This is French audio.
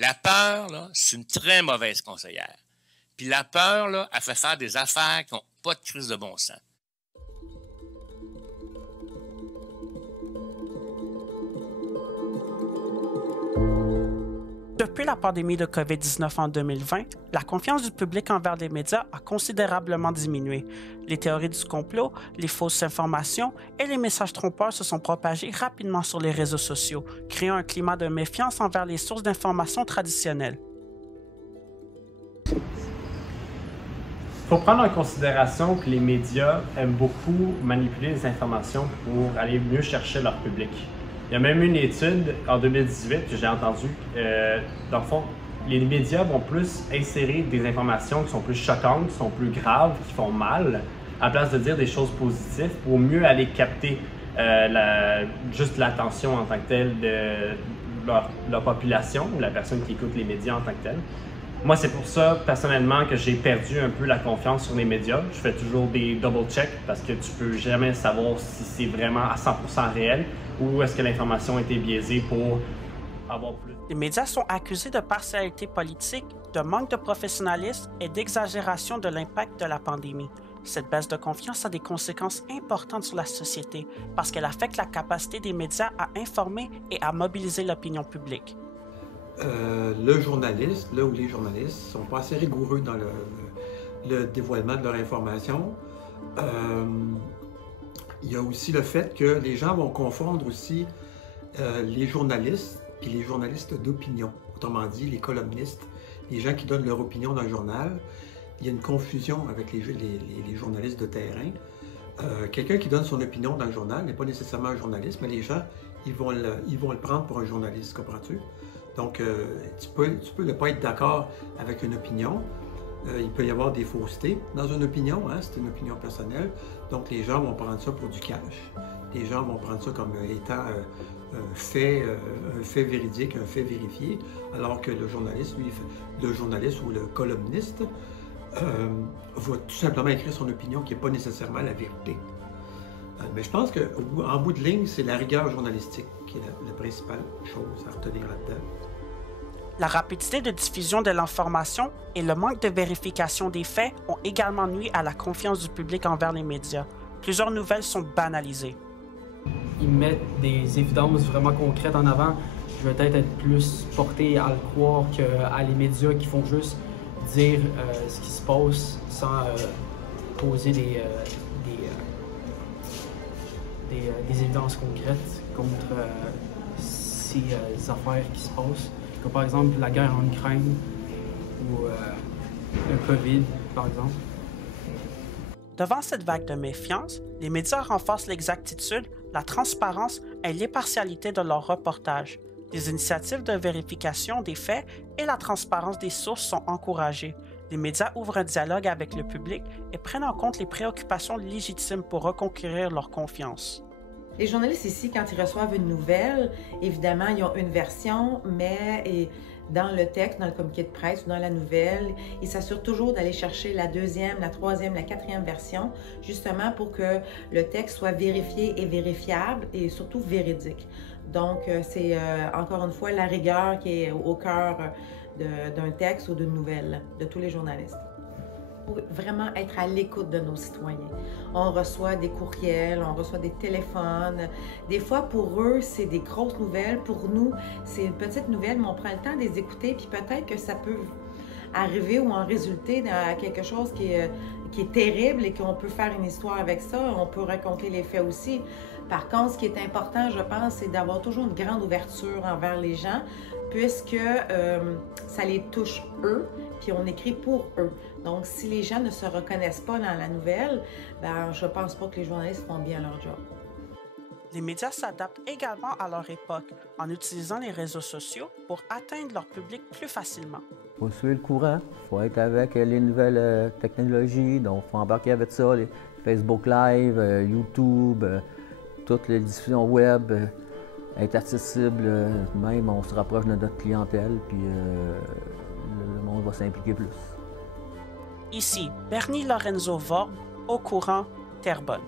La peur, là, c'est une très mauvaise conseillère. Puis la peur, là, elle fait faire des affaires qui n'ont pas de crise de bon sens. Depuis la pandémie de COVID-19 en 2020, la confiance du public envers les médias a considérablement diminué. Les théories du complot, les fausses informations et les messages trompeurs se sont propagés rapidement sur les réseaux sociaux, créant un climat de méfiance envers les sources d'information traditionnelles. Il faut prendre en considération que les médias aiment beaucoup manipuler les informations pour aller mieux chercher leur public. Il y a même une étude en 2018 que j'ai entendue. Dans le fond, les médias vont plus insérer des informations qui sont plus choquantes, qui sont plus graves, qui font mal, à la place de dire des choses positives pour mieux aller capter juste l'attention en tant que telle de leur population, ou la personne qui écoute les médias en tant que telle. Moi, c'est pour ça, personnellement, que j'ai perdu un peu la confiance sur les médias. Je fais toujours des double-checks parce que tu peux jamais savoir si c'est vraiment à 100% réel ou est-ce que l'information a été biaisée pour avoir plus. Les médias sont accusés de partialité politique, de manque de professionnalisme et d'exagération de l'impact de la pandémie. Cette baisse de confiance a des conséquences importantes sur la société parce qu'elle affecte la capacité des médias à informer et à mobiliser l'opinion publique. Le journaliste, là où les journalistes sont pas assez rigoureux dans le dévoilement de leur information. Il y a aussi le fait que les gens vont confondre aussi les journalistes et les journalistes d'opinion. Autrement dit, les columnistes, les gens qui donnent leur opinion dans le journal. Il y a une confusion avec les journalistes de terrain. Quelqu'un qui donne son opinion dans le journal n'est pas nécessairement un journaliste, mais les gens, ils vont le prendre pour un journaliste, comprends-tu? Donc, tu peux ne pas être d'accord avec une opinion. Il peut y avoir des faussetés dans une opinion, hein, c'est une opinion personnelle. Donc, les gens vont prendre ça pour du cash. Les gens vont prendre ça comme étant un fait véridique, un fait vérifié, alors que le journaliste, lui, le journaliste ou le columniste va tout simplement écrire son opinion qui n'est pas nécessairement la vérité. Mais je pense qu'en bout de ligne, c'est la rigueur journalistique qui est la principale chose à retenir là-dedans. La rapidité de diffusion de l'information et le manque de vérification des faits ont également nuit à la confiance du public envers les médias. Plusieurs nouvelles sont banalisées. Ils mettent des évidences vraiment concrètes en avant. Je vais peut-être être plus porté à le croire qu'à les médias qui font juste dire ce qui se passe sans poser des évidences concrètes contre ces affaires qui se passent. Comme par exemple la guerre en Ukraine ou le COVID, par exemple. Devant cette vague de méfiance, les médias renforcent l'exactitude, la transparence et l'impartialité de leurs reportages. Les initiatives de vérification des faits et la transparence des sources sont encouragées. Les médias ouvrent un dialogue avec le public et prennent en compte les préoccupations légitimes pour reconquérir leur confiance. Les journalistes ici, quand ils reçoivent une nouvelle, évidemment, ils ont une version, mais dans le texte, dans le communiqué de presse ou dans la nouvelle, ils s'assurent toujours d'aller chercher la deuxième, la troisième, la quatrième version, justement pour que le texte soit vérifié et vérifiable et surtout véridique. Donc, c'est encore une fois la rigueur qui est au cœur d'un texte ou d'une nouvelle de tous les journalistes. Vraiment être à l'écoute de nos citoyens. On reçoit des courriels, on reçoit des téléphones. Des fois, pour eux, c'est des grosses nouvelles. Pour nous, c'est une petite nouvelle, mais on prend le temps de les écouter, puis peut-être que ça peut arriver ou en résulter dans quelque chose qui est terrible et qu'on peut faire une histoire avec ça. On peut raconter les faits aussi. Par contre, ce qui est important, je pense, c'est d'avoir toujours une grande ouverture envers les gens, puisque ça les touche eux, puis on écrit pour eux. Donc, si les gens ne se reconnaissent pas dans la nouvelle, ben, je pense pas que les journalistes font bien leur job. Les médias s'adaptent également à leur époque en utilisant les réseaux sociaux pour atteindre leur public plus facilement. Il faut suivre le courant, il faut être avec les nouvelles technologies, donc il faut embarquer avec ça, les Facebook Live, YouTube, toutes les diffusions web, être accessible, même on se rapproche de notre clientèle, puis le monde va s'impliquer plus. Ici, Bernie Lorenzo Vorbe, Au courant, Terrebonne.